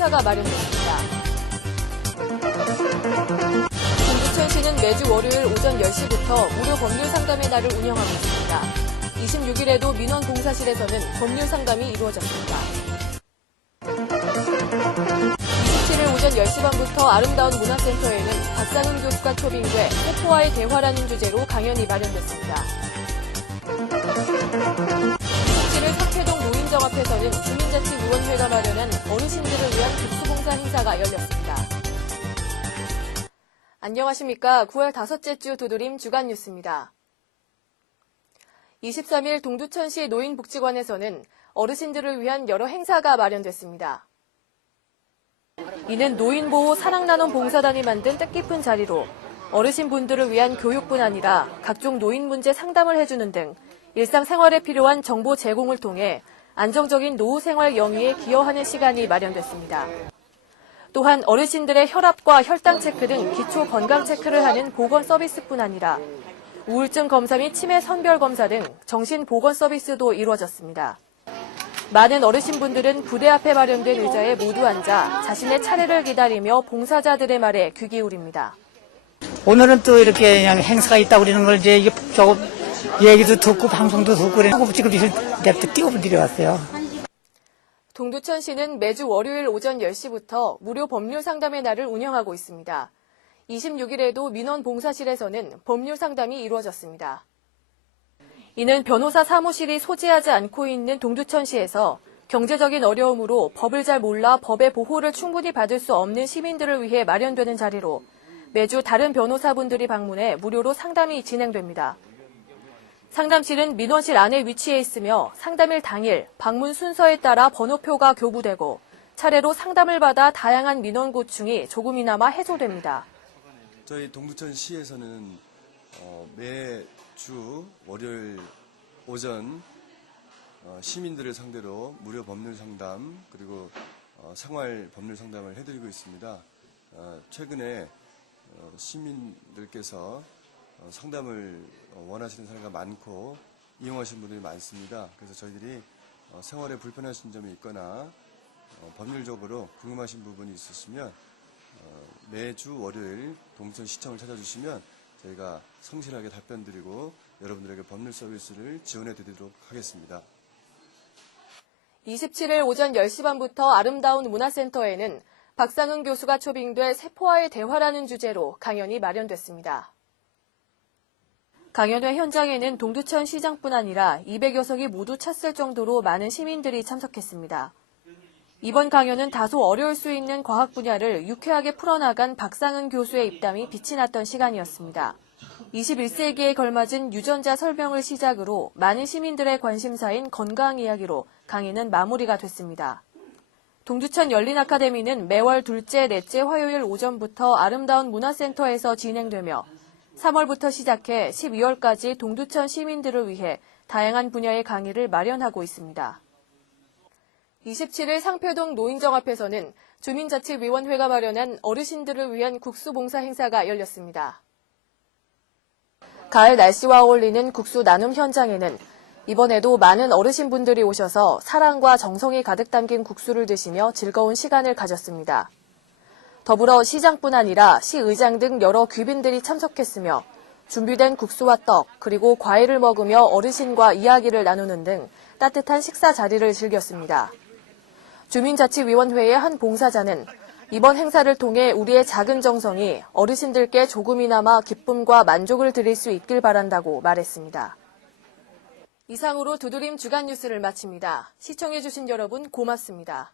행사가 마련됐습니다. 동두천시는 매주 월요일 오전 10시부터 무료 법률 상담의 날을 운영하고 있습니다. 26일에도 민원 봉사실에서는 법률 상담이 이루어졌습니다. 27일 오전 10시 반부터 아름다운 문화센터에는 박상은 교수가 초빙돼 세포와의 대화라는 주제로 강연이 마련됐습니다. 27일 상태동 노인정 앞에서는 주민자치 마련한 어르신들을 위한 특수봉사 행사가 열렸습니다. 안녕하십니까. 9월 다섯째 주 도드림 주간 뉴스입니다. 23일 동두천시 노인복지관에서는 어르신들을 위한 여러 행사가 마련됐습니다. 이는 노인보호 사랑나눔 봉사단이 만든 뜻깊은 자리로 어르신분들을 위한 교육뿐 아니라 각종 노인 문제 상담을 해주는 등 일상생활에 필요한 정보 제공을 통해 안정적인 노후 생활 영위에 기여하는 시간이 마련됐습니다. 또한 어르신들의 혈압과 혈당 체크 등 기초 건강 체크를 하는 보건 서비스뿐 아니라 우울증 검사 및 치매 선별 검사 등 정신 보건 서비스도 이루어졌습니다. 많은 어르신분들은 부대 앞에 마련된 의자에 모두 앉아 자신의 차례를 기다리며 봉사자들의 말에 귀 기울입니다. 오늘은 또 이렇게 그냥 행사가 있다고 그러는 걸 이제 조금 얘기도 듣고 방송도 듣고 그래. 하고 지금 이렇게 내가 띄워드려 왔어요. 동두천 시는 매주 월요일 오전 10시부터 무료 법률 상담의 날을 운영하고 있습니다. 26일에도 민원 봉사실에서는 법률 상담이 이루어졌습니다. 이는 변호사 사무실이 소재하지 않고 있는 동두천시에서 경제적인 어려움으로 법을 잘 몰라 법의 보호를 충분히 받을 수 없는 시민들을 위해 마련되는 자리로 매주 다른 변호사분들이 방문해 무료로 상담이 진행됩니다. 상담실은 민원실 안에 위치해 있으며 상담일 당일 방문 순서에 따라 번호표가 교부되고 차례로 상담을 받아 다양한 민원 고충이 조금이나마 해소됩니다. 저희 동두천 시에서는 어, 매주 월요일 오전 어, 시민들을 상대로 무료 법률 상담 그리고 어, 생활 법률 상담을 해드리고 있습니다. 어, 최근에 어, 시민들께서 어, 상담을 어, 원하시는 사례가 많고 이용하시는 분들이 많습니다. 그래서 저희들이 어, 생활에 불편하신 점이 있거나 어, 법률적으로 궁금하신 부분이 있으시면 어, 매주 월요일 동천 시청을 찾아주시면 저희가 성실하게 답변 드리고 여러분들에게 법률 서비스를 지원해 드리도록 하겠습니다. 27일 오전 10시 반부터 아름다운 문화센터에는 박상은 교수가 초빙돼 세포와의 대화라는 주제로 강연이 마련됐습니다. 강연회 현장에는 동두천 시장뿐 아니라 200여 석이 모두 찼을 정도로 많은 시민들이 참석했습니다. 이번 강연은 다소 어려울 수 있는 과학 분야를 유쾌하게 풀어나간 박상은 교수의 입담이 빛이 났던 시간이었습니다. 21세기에 걸맞은 유전자 설명을 시작으로 많은 시민들의 관심사인 건강 이야기로 강의는 마무리가 됐습니다. 동두천 열린 아카데미는 매월 둘째, 넷째 화요일 오전부터 아름다운 문화센터에서 진행되며 3월부터 시작해 12월까지 동두천 시민들을 위해 다양한 분야의 강의를 마련하고 있습니다. 27일 상표동 노인정 앞에서는 주민자치위원회가 마련한 어르신들을 위한 국수봉사 행사가 열렸습니다. 가을 날씨와 어울리는 국수 나눔 현장에는 이번에도 많은 어르신분들이 오셔서 사랑과 정성이 가득 담긴 국수를 드시며 즐거운 시간을 가졌습니다. 더불어 시장뿐 아니라 시의장 등 여러 귀빈들이 참석했으며 준비된 국수와 떡 그리고 과일을 먹으며 어르신과 이야기를 나누는 등 따뜻한 식사 자리를 즐겼습니다. 주민자치위원회의 한 봉사자는 이번 행사를 통해 우리의 작은 정성이 어르신들께 조금이나마 기쁨과 만족을 드릴 수 있길 바란다고 말했습니다. 이상으로 두드림 주간 뉴스를 마칩니다. 시청해주신 여러분 고맙습니다.